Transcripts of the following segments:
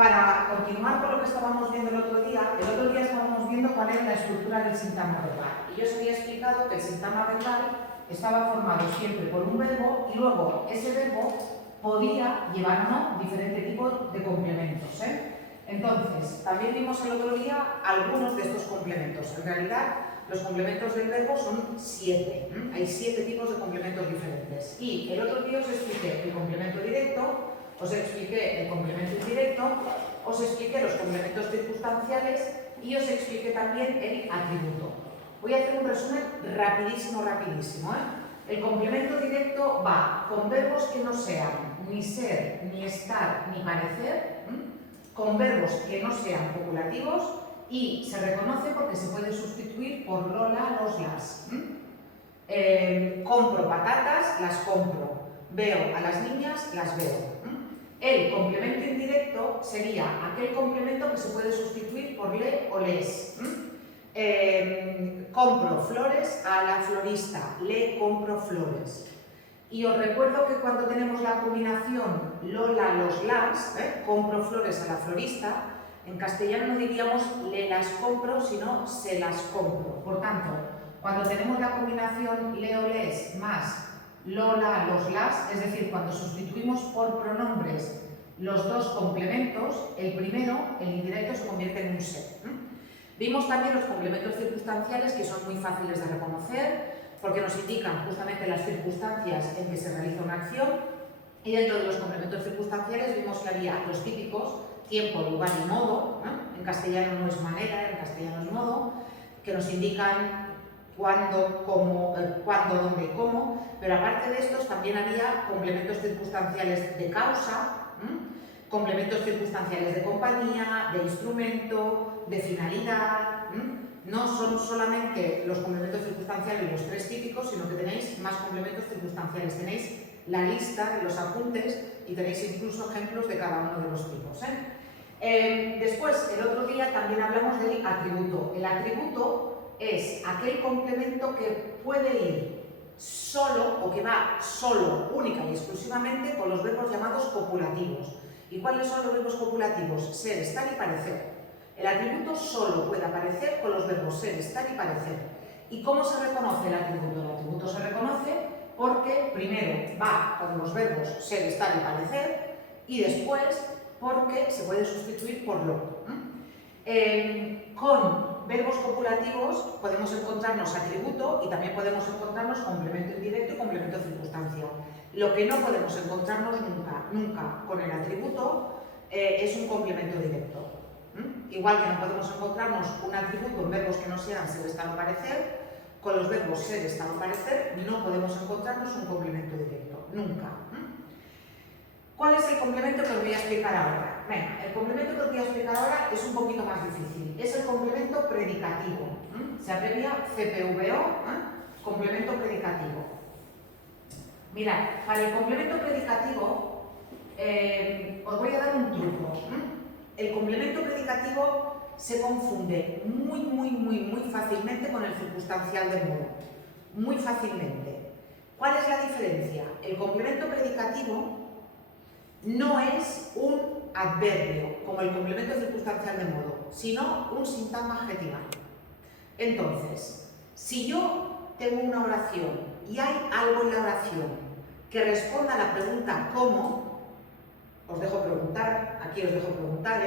Para continuar con lo que estábamos viendo el otro día estábamos viendo cuál era la estructura del sintagma verbal. Y yo os había explicado que el sintagma verbal estaba formado siempre por un verbo y luego ese verbo podía llevar o no diferente tipo de complementos. Entonces, también vimos el otro día algunos de estos complementos. En realidad, los complementos del verbo son 7. Hay 7 tipos de complementos diferentes. Y el otro día os expliqué el complemento directo, os expliqué el complemento indirecto, os expliqué los complementos circunstanciales y os expliqué también el atributo. Voy a hacer un resumen rapidísimo. El complemento directo va con verbos que no sean ni ser, ni estar, ni parecer, con verbos que no sean copulativos y se reconoce porque se puede sustituir por lo, la, los, las. Compro patatas, las compro. Veo a las niñas, las veo. El complemento indirecto sería aquel complemento que se puede sustituir por le o les. Compro flores a la florista, le compro flores. Y os recuerdo que cuando tenemos la combinación Lola, los, las, compro flores a la florista, en castellano no diríamos le las compro, sino se las compro. Por tanto, cuando tenemos la combinación le o les más Lola, los, las, es decir, cuando sustituimos por pronombres los dos complementos, el primero, el indirecto, se convierte en un se. Vimos también los complementos circunstanciales, que son muy fáciles de reconocer, porque nos indican justamente las circunstancias en que se realiza una acción, y dentro de los complementos circunstanciales vimos que había los típicos tiempo, lugar y modo, en castellano no es manera, en castellano es modo, que nos indican cuándo, cómo, dónde y cómo, pero aparte de estos también había complementos circunstanciales de causa, complementos circunstanciales de compañía, de instrumento, de finalidad. No son solamente los complementos circunstanciales los 3 típicos, sino que tenéis más complementos circunstanciales. Tenéis la lista, los apuntes y tenéis incluso ejemplos de cada uno de los tipos. Después, el otro día también hablamos del atributo. El atributo es aquel complemento que puede ir solo o que va solo, única y exclusivamente con los verbos llamados copulativos. ¿Y cuáles son los verbos copulativos? Ser, estar y parecer. El atributo solo puede aparecer con los verbos ser, estar y parecer. ¿Y cómo se reconoce el atributo? El atributo se reconoce porque primero va con los verbos ser, estar y parecer y después porque se puede sustituir por lo. Con verbos copulativos podemos encontrarnos atributo y también podemos encontrarnos complemento indirecto y complemento circunstancia. Lo que no podemos encontrarnos nunca con el atributo es un complemento directo. Igual que no podemos encontrarnos un atributo en verbos que no sean ser, estar o parecer, con los verbos ser, estar o parecer no podemos encontrarnos un complemento directo, nunca. ¿Cuál es el complemento que os voy a explicar ahora? Venga, el complemento que os voy a explicar ahora es un poquito más difícil. Es el complemento predicativo. Se abrevia CPVO, complemento predicativo. Mirad, para el complemento predicativo os voy a dar un truco. El complemento predicativo se confunde muy fácilmente con el circunstancial de modo. Muy fácilmente. ¿Cuál es la diferencia? El complemento predicativo no es un adverbio, como el complemento circunstancial de modo, sino un sintagma adjetival. Entonces, si yo tengo una oración y hay algo en la oración que responda a la pregunta ¿cómo? Os dejo preguntar, aquí os dejo preguntar,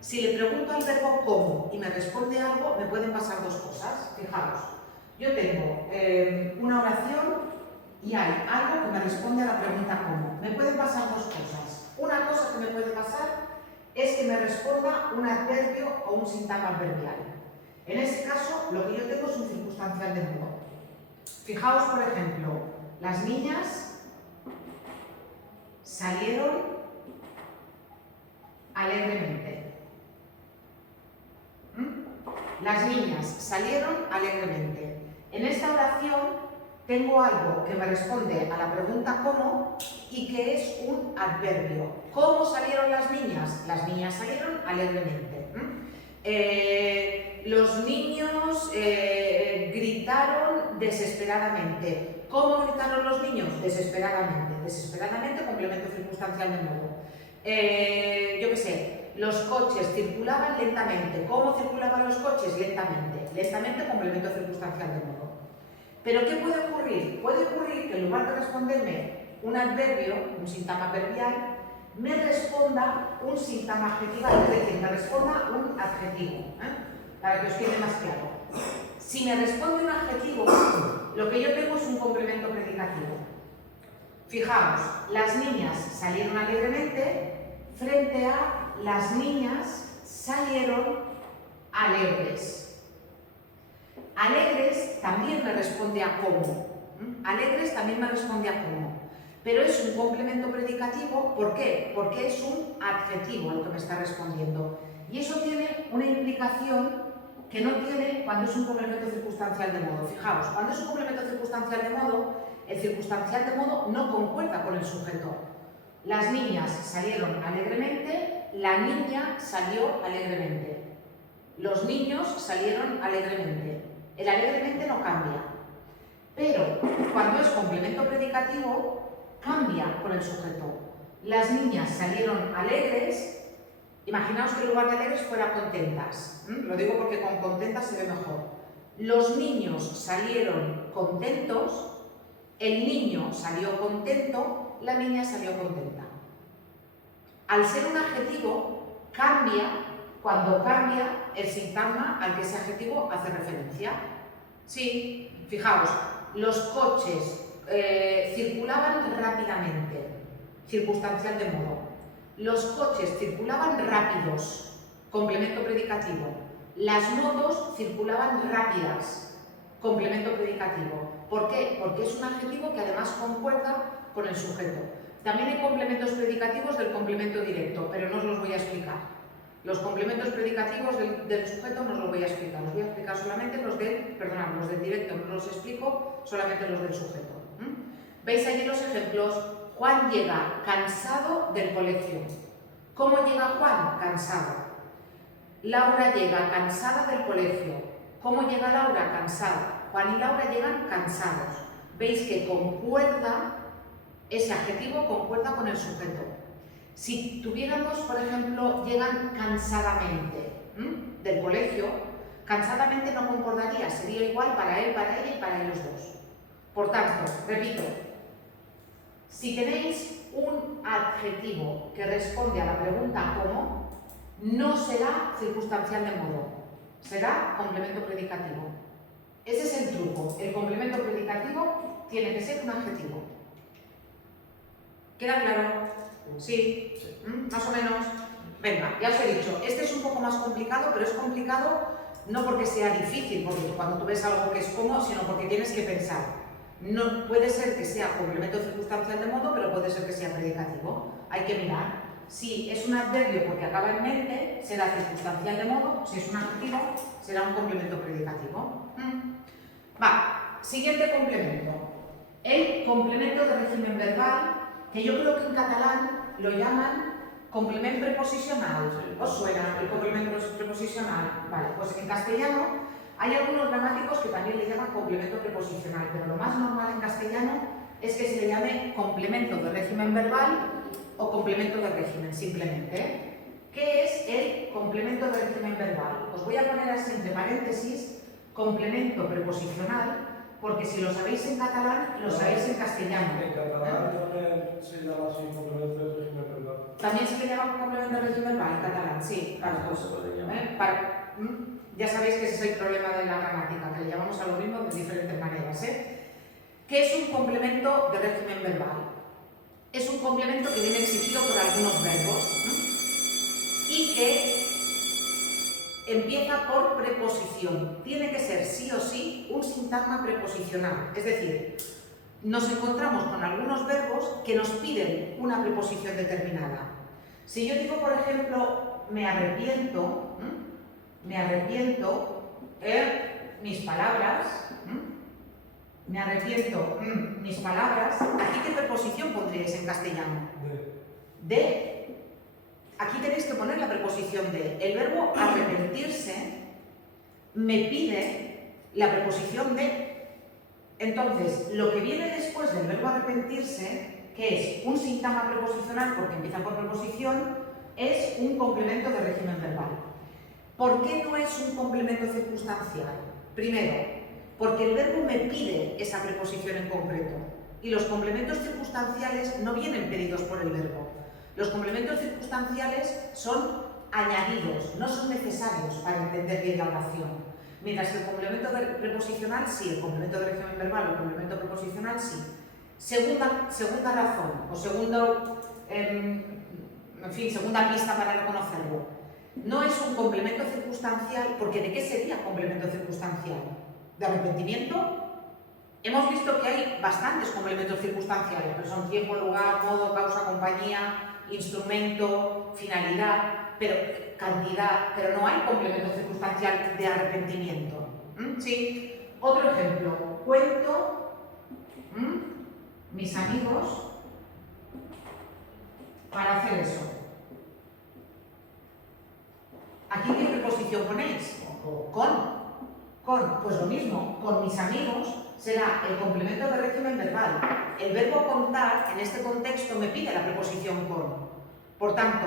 Si le pregunto al verbo ¿cómo? Y me responde algo, me pueden pasar dos cosas. Fijaos, yo tengo una oración y hay algo que me responde a la pregunta ¿cómo? Me pueden pasar dos cosas. Una cosa que me puede pasar es que me responda un adverbio o un sintagma adverbial. En ese caso, lo que yo tengo es un circunstancial de modo. Fijaos, por ejemplo, las niñas salieron alegremente. Las niñas salieron alegremente. En esta oración tengo algo que me responde a la pregunta ¿cómo? Y que es un adverbio. ¿Cómo salieron las niñas? Las niñas salieron alegremente. Los niños gritaron desesperadamente. ¿Cómo gritaron los niños? Desesperadamente. Desesperadamente, complemento circunstancial de modo. Yo qué sé, los coches circulaban lentamente. ¿Cómo circulaban los coches? Lentamente. Lentamente, complemento circunstancial de modo. ¿Pero qué puede ocurrir? Puede ocurrir que en lugar de responderme un adverbio, un sintagma adverbial, me responda un sintagma adjetival, es decir, me responda un adjetivo, para que os quede más claro. Si me responde un adjetivo, lo que yo tengo es un complemento predicativo. Fijaos, las niñas salieron alegremente frente a las niñas salieron alegres. Alegres también me responde a cómo. Alegres también me responde a cómo. Pero es un complemento predicativo, ¿por qué? Porque es un adjetivo el que me está respondiendo. Y eso tiene una implicación que no tiene cuando es un complemento circunstancial de modo. Fijaos, cuando es un complemento circunstancial de modo, el circunstancial de modo no concuerda con el sujeto. Las niñas salieron alegremente, la niña salió alegremente. Los niños salieron alegremente. El alegremente no cambia. Pero cuando es complemento predicativo, cambia con el sujeto. Las niñas salieron alegres. Imaginaos que en lugar de alegres fuera contentas. Lo digo porque con contentas se ve mejor. Los niños salieron contentos. El niño salió contento, la niña salió contenta. Al ser un adjetivo, cambia cuando cambia el sintagma al que ese adjetivo hace referencia. Sí, fijaos, los coches circulaban rápidamente, circunstancial de modo. Los coches circulaban rápidos, complemento predicativo. Las motos circulaban rápidas, complemento predicativo. ¿Por qué? Porque es un adjetivo que además concuerda con el sujeto. También hay complementos predicativos del complemento directo, pero no os los voy a explicar. Los complementos predicativos del sujeto no os los voy a explicar. Os voy a explicar solamente los del directo, no los explico, solamente los del sujeto. ¿Veis allí los ejemplos? Juan llega cansado del colegio. ¿Cómo llega Juan? Cansado. Laura llega cansada del colegio. ¿Cómo llega Laura? Cansada. Juan y Laura llegan cansados. Veis que concuerda, ese adjetivo concuerda con el sujeto. Si tuviéramos, por ejemplo, llegan cansadamente del colegio, cansadamente no concordaría, sería igual para él, para ella y para ellos dos. Por tanto, repito, si tenéis un adjetivo que responde a la pregunta ¿cómo?, no será circunstancial de modo, será complemento predicativo. Ese es el truco. El complemento predicativo tiene que ser un adjetivo. ¿Queda claro? ¿Sí? ¿Más o menos? Venga, ya os he dicho, este es un poco más complicado, pero es complicado no porque sea difícil, porque cuando tú ves algo que es como, sino porque tienes que pensar. No puede ser que sea complemento circunstancial de modo, pero puede ser que sea predicativo. Hay que mirar. Si es un adverbio porque acaba en mente, será circunstancial de modo. Si es un adjetivo, será un complemento predicativo. Va, siguiente complemento. El complemento de régimen verbal, que yo creo que en catalán lo llaman complemento preposicional. ¿Os suena el complemento preposicional? Vale, pues en castellano hay algunos gramáticos que también le llaman complemento preposicional, pero lo más normal en castellano es que se le llame complemento de régimen verbal o complemento de régimen, simplemente. ¿Qué es el complemento de régimen verbal? Os voy a poner así entre paréntesis complemento preposicional, porque si lo sabéis en catalán, lo sabéis en castellano. En catalán también se llama así complemento de régimen verbal. También se le llama complemento de régimen verbal en catalán, sí. Vale, pues, ya sabéis que ese es el problema de la gramática, que le llamamos a lo mismo de diferentes maneras. ¿Qué es un complemento de régimen verbal? Es un complemento que viene exigido por algunos verbos y que empieza por preposición. Tiene que ser sí o sí un sintagma preposicional. Es decir, nos encontramos con algunos verbos que nos piden una preposición determinada. Si yo digo, por ejemplo, me arrepiento, mis palabras, me arrepiento, mis palabras, ¿aquí qué preposición pondríais en castellano? De. Aquí tenéis que poner la preposición de. El verbo arrepentirse me pide la preposición de. Entonces, lo que viene después del verbo arrepentirse, que es un sintagma preposicional porque empieza por preposición, es un complemento de régimen verbal. ¿Por qué no es un complemento circunstancial? Primero, porque el verbo me pide esa preposición en concreto y los complementos circunstanciales no vienen pedidos por el verbo. Los complementos circunstanciales son añadidos, no son necesarios para entender bien la oración. Mientras que el complemento preposicional sí, el complemento de régimen verbal o el complemento preposicional sí. Segunda razón, o segunda pista para reconocerlo. No es un complemento circunstancial, porque ¿de qué sería complemento circunstancial? ¿De arrepentimiento? Hemos visto que hay bastantes complementos circunstanciales, pero son tiempo, lugar, modo, causa, compañía, instrumento, finalidad, pero cantidad, pero no hay complemento circunstancial de arrepentimiento. Sí. Otro ejemplo, cuento mis amigos para hacer eso. ¿Aquí qué preposición ponéis? Con. Pues lo mismo, con mis amigos será el complemento de régimen verbal. El verbo contar, en este contexto, me pide la preposición con. Por tanto,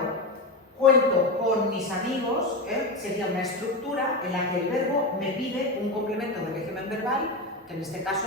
cuento con mis amigos, sería una estructura en la que el verbo me pide un complemento de régimen verbal, que en este caso